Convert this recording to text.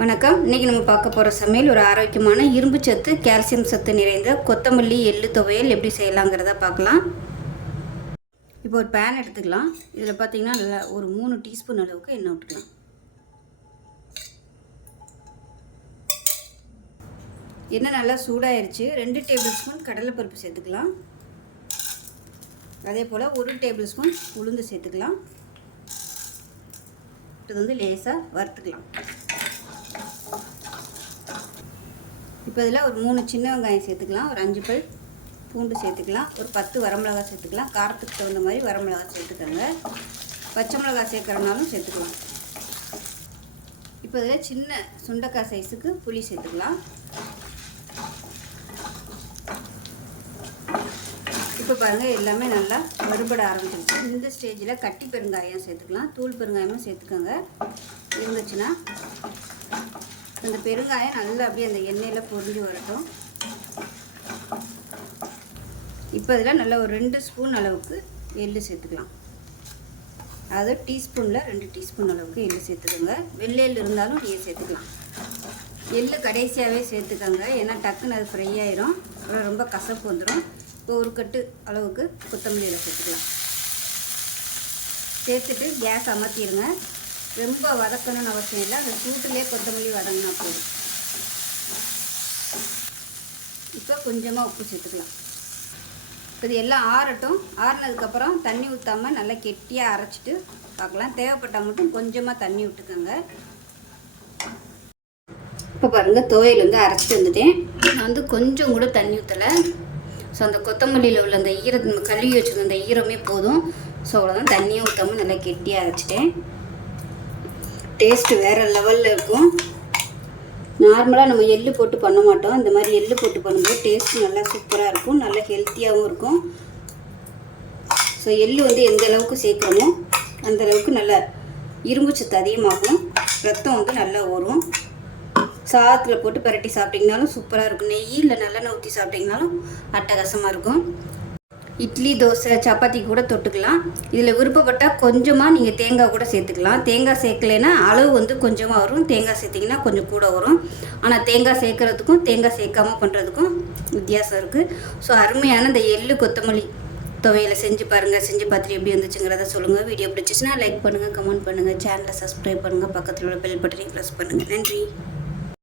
வணக்கம். இன்றைக்கி நம்ம பார்க்க போகிற சமையல் ஒரு ஆரோக்கியமான இரும்பு சத்து கால்சியம் சத்து நிறைந்த கொத்தமல்லி எள்ளு துவையல் எப்படி செய்யலாங்கிறத பார்க்கலாம். இப்போ ஒரு பேன் எடுத்துக்கலாம். இதில் பார்த்திங்கன்னா நல்லா ஒரு 3 டீஸ்பூன் அளவுக்கு எண்ணெய் விட்டுக்கலாம். எண்ணெய் நல்லா சூடாயிருச்சு. 2 டேபிள் ஸ்பூன் கடலைப்பருப்பு சேர்த்துக்கலாம். அதே போல் 1 டேபிள் ஸ்பூன் உளுந்து சேர்த்துக்கலாம். இது வந்து லேசாக வறுத்துக்கலாம். இப்போ இதில் ஒரு 3 சின்ன வெங்காயம் சேர்த்துக்கலாம். ஒரு 5 பல் பூண்டு சேர்த்துக்கலாம். ஒரு 10 வரமிளகாய் சேர்த்துக்கலாம். காரத்துக்கு தகுந்த மாதிரி வரமிளகாய் சேர்த்துக்கோங்க. பச்சை மிளகாய் சேர்க்குறனாலும் சேர்த்துக்கலாம். இப்போ இதில் சின்ன சுண்டைக்காய் சைஸுக்கு புளி சேர்த்துக்கலாம். இப்போ பாருங்கள் எல்லாமே நல்லா வறுபட ஆரம்பிச்சிருச்சு. இந்த ஸ்டேஜில் கட்டி பெருங்காயம் சேர்த்துக்கலாம். தூள் பெருங்காயமும் சேர்த்துக்கோங்க இருந்துச்சுன்னா. அந்த பெருங்காயம் நல்லா அப்படியே அந்த எண்ணெயில் பொரிஞ்சு வரட்டும். இப்போ இதில் நல்லா ஒரு 2 ஸ்பூன் அளவுக்கு எள்ளு சேர்த்துக்கலாம். அதாவது டீஸ்பூனில் 2 டீஸ்பூன் அளவுக்கு எள்ளு சேர்த்துக்கோங்க. வெள்ளை எள்ளு இருந்தாலும் நீங்கள் சேர்த்துக்கலாம். எள்ளு கடைசியாகவே சேர்த்துக்கோங்க, ஏன்னா டக்குன்னு அது ஃப்ரை ஆயிரும், அப்புறம் ரொம்ப கசப்பு வந்துடும். இப்போ ஒரு கட்டு அளவுக்கு கொத்தமல்லியில் சேர்த்துக்கலாம். சேர்த்துட்டு கேஸ் அமர்த்திடுங்க. ரொம்ப வதக்கணும்னு அவசியம் இல்லை, அந்த சூட்டிலே கொத்தமல்லி வதங்கினா போதும். இப்போ கொஞ்சமாக உப்பு சேர்த்துக்கலாம். இப்போ இது எல்லாம் ஆறட்டும். ஆறினதுக்கப்புறம் தண்ணி ஊற்றாமல் நல்லா கெட்டியாக அரைச்சிட்டு பார்க்கலாம். தேவைப்பட்டால் மட்டும் கொஞ்சமாக தண்ணி விட்டுக்கோங்க. இப்போ பாருங்கள், துவையல் வந்து அரைச்சிட்டு வந்துட்டேன். நான் வந்து கொஞ்சம் கூட தண்ணி ஊற்றலை. ஸோ அந்த கொத்தமல்லியில் உள்ள அந்த கழுவி வச்சுருந்த அந்த ஈரமே போதும். ஸோ அவ்வளோதான், தண்ணியும் ஊற்றாமல் நல்லா கெட்டியாக அரைச்சிட்டேன். டேஸ்ட்டு வேறு லெவலில் இருக்கும். நார்மலாக நம்ம எள்ளு போட்டு பண்ண மாட்டோம். இந்த மாதிரி எள்ளு போட்டு பண்ணும்போது டேஸ்ட்டு நல்லா சூப்பராக இருக்கும், நல்லா ஹெல்த்தியாகவும் இருக்கும். ஸோ எள்ளு வந்து எந்த அளவுக்கு சேர்க்குறோமோ அந்தளவுக்கு நல்லா இரும்பு சத்து அதிகமாகும், ரத்தம் வந்து நல்லா வரும். சாதத்தில் போட்டு பரட்டி சாப்பிட்டிங்கனாலும் சூப்பராக இருக்கும். நெய் இல்லை நல்லெண்ணெய் ஊற்றி சாப்பிட்டிங்கனாலும் அட்டகாசமாக இருக்கும். இட்லி, தோசை, சப்பாத்தி கூட தொட்டுக்கலாம். இதில் விருப்பப்பட்டால் கொஞ்சமாக நீங்கள் தேங்காய் கூட சேர்த்துக்கலாம். தேங்காய் சேர்க்கலைன்னா அளவு வந்து கொஞ்சமாக வரும், தேங்காய் சேர்த்திங்கன்னா கொஞ்சம் கூட வரும். ஆனால் தேங்காய் சேர்க்குறதுக்கும் தேங்காய் சேர்க்காமல் பண்ணுறதுக்கும் வித்தியாசம் இருக்குது. ஸோ அருமையான இந்த எள்ளு கொத்தமல்லி துவையலை செஞ்சு பாருங்கள். செஞ்சு பார்த்துட்டு எப்படி வந்துச்சுங்கிறத சொல்லுங்கள். வீடியோ பிடிச்சிச்சுன்னா லைக் பண்ணுங்கள், கமெண்ட் பண்ணுங்கள், சேனலை சப்ஸ்கிரைப் பண்ணுங்கள், பக்கத்தில் உள்ள பெல் பட்டனையும் ப்ரெஸ் பண்ணுங்கள். நன்றி.